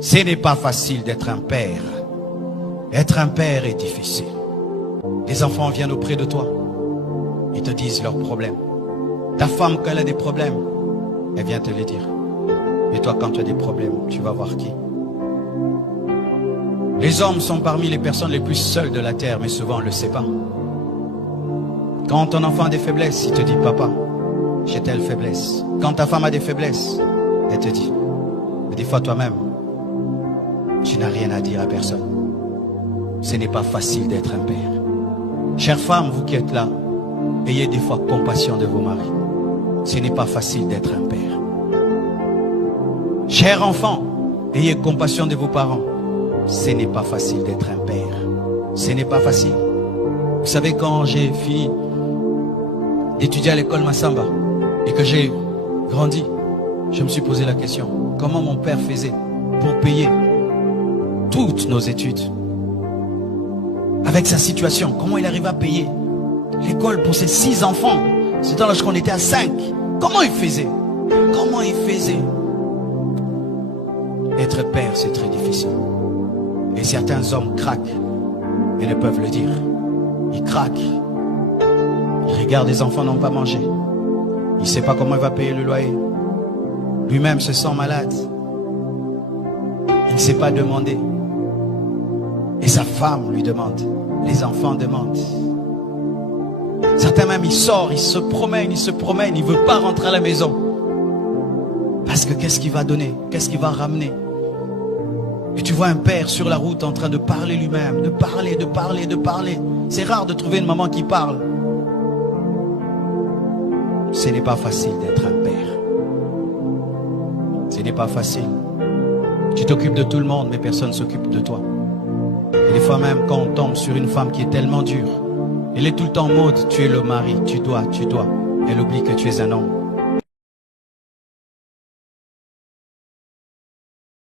Ce n'est pas facile d'être un père. Être un père est difficile. Les enfants viennent auprès de toi. Ils te disent leurs problèmes. Ta femme, quand elle a des problèmes, elle vient te les dire. Et toi, quand tu as des problèmes, tu vas voir qui? Les hommes sont parmi les personnes les plus seules de la terre, mais souvent on ne le sait pas. Quand ton enfant a des faiblesses, il te dit, papa, j'ai telle faiblesse. Quand ta femme a des faiblesses, elle te dit. Mais des fois toi-même, tu n'as rien à dire à personne. Ce n'est pas facile d'être un père. Chères femmes, vous qui êtes là, ayez des fois compassion de vos maris. Ce n'est pas facile d'être un père. Chers enfants, ayez compassion de vos parents. Ce n'est pas facile d'être un père. Ce n'est pas facile. Vous savez, quand j'ai fini d'étudier à l'école Massamba et que j'ai grandi, je me suis posé la question, comment mon père faisait pour payer toutes nos études? Avec sa situation, comment il arrive à payer l'école pour ses 6 enfants? C'était lorsqu'on était à 5. Comment il faisait? Comment il faisait? Être père, c'est très difficile. Et certains hommes craquent et ne peuvent le dire. Ils craquent. Ils regardent les enfants n'ont pas mangé. Il ne sait pas comment il va payer le loyer. Lui-même se sent malade. Il ne sait pas demander. Et sa femme lui demande. Les enfants demandent. Certains même, ils sortent, ils se promènent, il ne veut pas rentrer à la maison. Parce que qu'est-ce qu'il va donner? Qu'est-ce qu'il va ramener? Et tu vois un père sur la route en train de parler lui-même, de parler. C'est rare de trouver une maman qui parle. Ce n'est pas facile d'être un père. Ce n'est pas facile. Tu t'occupes de tout le monde, mais personne ne s'occupe de toi. Et des fois même, quand on tombe sur une femme qui est tellement dure, elle est tout le temps en mode, tu es le mari, tu dois. Elle oublie que tu es un homme.